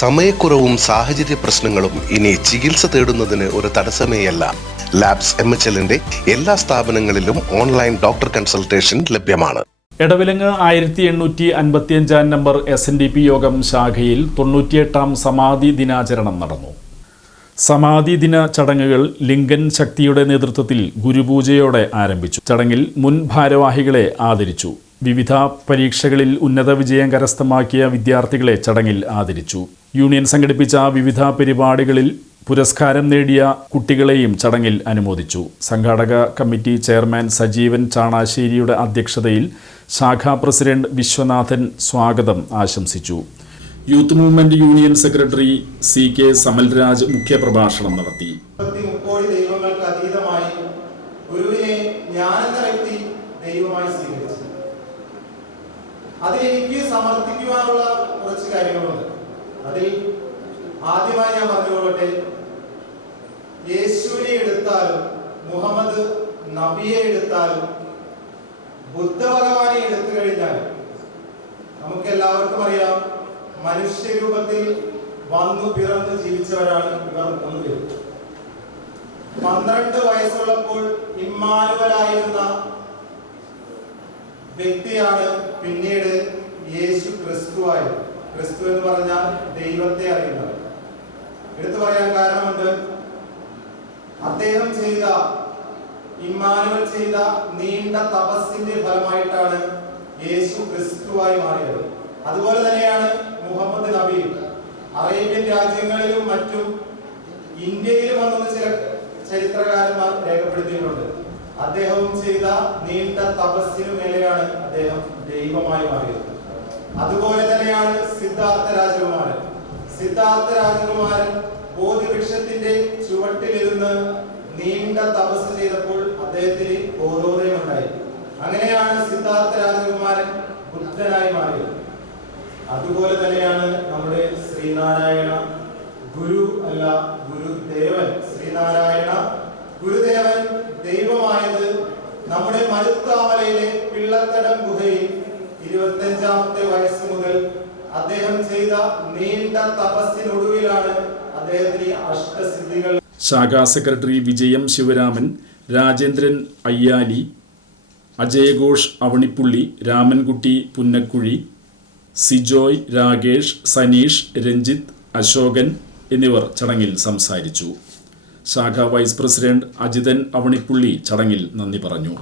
സമയക്കുറവും സാഹചര്യ പ്രശ്നങ്ങളും ഇനി ചികിത്സ തേടുന്നതിന് ഒരു തടസ്സമേയല്ല. ലാബ്സ് എം എച്ച് എല്ലിന്റെ എല്ലാ സ്ഥാപനങ്ങളിലും ഓൺലൈൻ ഡോക്ടർ കൺസൾട്ടേഷൻ ലഭ്യമാണ്. എടവിലങ്ങ് ആയിരത്തി എണ്ണൂറ്റി അൻപത്തിയഞ്ചാം number S N D P Yogam ശാഖയിൽ തൊണ്ണൂറ്റിയെട്ടാം സമാധി ദിനാചരണം നടന്നു. സമാധി ദിന ചടങ്ങുകൾ ലിങ്കൻ ശക്തിയുടെ നേതൃത്വത്തിൽ ഗുരുപൂജയോടെ ആരംഭിച്ചു. ചടങ്ങിൽ മുൻ ഭാരവാഹികളെ ആദരിച്ചു. വിവിധ പരീക്ഷകളിൽ ഉന്നത വിജയം കരസ്ഥമാക്കിയ വിദ്യാർത്ഥികളെ ചടങ്ങിൽ ആദരിച്ചു. യൂണിയൻ സംഘടിപ്പിച്ച വിവിധ പരിപാടികളിൽ പുരസ്കാരം നേടിയ കുട്ടികളെയും ചടങ്ങിൽ അനുമോദിച്ചു. സംഘാടക കമ്മിറ്റി ചെയർമാൻ സജീവൻ ചാണാശ്ശേരിയുടെ അധ്യക്ഷതയിൽ ശാഖാ പ്രസിഡന്റ് വിശ്വനാഥൻ സ്വാഗതം ആശംസിച്ചു. Youth movement union secretary C K Samalraj മുഖ്യപ്രഭാഷണം നടത്തി. ദൈവങ്ങൾക്ക് അതീതമായി ദൈവമായി അതിലെനിക്ക് കാര്യങ്ങളുണ്ട് അതിൽ ആദ്യമായി ഞാൻ പറഞ്ഞുകൊള്ളട്ടെ യേശുവിനെ എടുത്താലും മുഹമ്മദ് നബിയെ എടുത്താലും ബുദ്ധ ഭഗവാനെ എടുത്തു കഴിഞ്ഞാൽ നമുക്ക് എല്ലാവർക്കും അറിയാം മനുഷ്യരൂപത്തിൽ വന്നു പിറന്ന് ജീവിച്ചവരാണ് ഇവർ മൂന്നുപേരും പന്ത്രണ്ട് വയസ്സുള്ളപ്പോൾ ഇമ്മാനുവലായിരുന്ന വ്യക്തിയാണ് പിന്നീട് യേശു ക്രിസ്തുവായത് ക്രിസ്തു എന്ന് പറഞ്ഞാൽ ദൈവത്തെ അറിയുന്നത്. എടുത്തു പറയാൻ കാരണമുണ്ട്. അദ്ദേഹം ചെയ്ത ഇമ്മാനുവൽ ചെയ്ത നീണ്ട തപസ്സിന്റെ ഫലമായിട്ടാണ് യേശു ക്രിസ്തുവായി മാറിയത്. അതുപോലെ തന്നെയാണ് മുഹമ്മദ് നബി. അറേബ്യൻ രാജ്യങ്ങളിലും മറ്റും ഇന്ത്യയിലും വന്നത് ചില ചരിത്രകാരന്മാർ രേഖപ്പെടുത്തിയിട്ടുണ്ട്. അദ്ദേഹവും ചെയ്ത നീണ്ട തപസ്സിനു മേലെയാണ് അദ്ദേഹം ദൈവമായി മാറിയത്. അതുപോലെ തന്നെയാണ് സിദ്ധാർത്ഥ രാജകുമാരൻ. സിദ്ധാർത്ഥ രാജകുമാരൻ ബോധിവൃക്ഷത്തിന്റെ ചുവട്ടിലിരുന്ന് നീണ്ട തപസ് ചെയ്തപ്പോൾ അദ്ദേഹത്തിന് ബോധോദയം ഉണ്ടായി. അങ്ങനെയാണ് സിദ്ധാർത്ഥ രാജകുമാരൻ ബുദ്ധനായി മാറിയത്. അതുപോലെ തന്നെയാണ് നമ്മുടെ ശ്രീനാരായണ ഗുരു അല്ല ഗുരുദേവൻ ശ്രീനാരായണ ഗുരുദേവൻ ദൈവമായത് നമ്മുടെ മരുത്താമലയിലെ പിള്ളത്തടം ഗുഹയിൽ ഇരുപത്തഞ്ചാമത്തെ വയസ്സ് മുതൽ അദ്ദേഹം ചെയ്ത നീണ്ട തപസ്സിനൊടുവിലാണ് അദ്ദേഹത്തിന് അഷ്ടസിദ്ധികൾ ശാഖാ സെക്രട്ടറി വിജയം ശിവരാമൻ രാജേന്ദ്രൻ അയ്യാലി അജയഘോഷ് അവണിപ്പുള്ളി രാമൻകുട്ടി പുന്നക്കുഴി സിജോയ് രാകേഷ് സനീഷ് രഞ്ജിത്ത് അശോകൻ എന്നിവർ ചടങ്ങിൽ സംസാരിച്ചു. ശാഖ വൈസ് പ്രസിഡന്റ് അജിതൻ അവണിപ്പുള്ളി ചടങ്ങിൽ നന്ദി പറഞ്ഞു.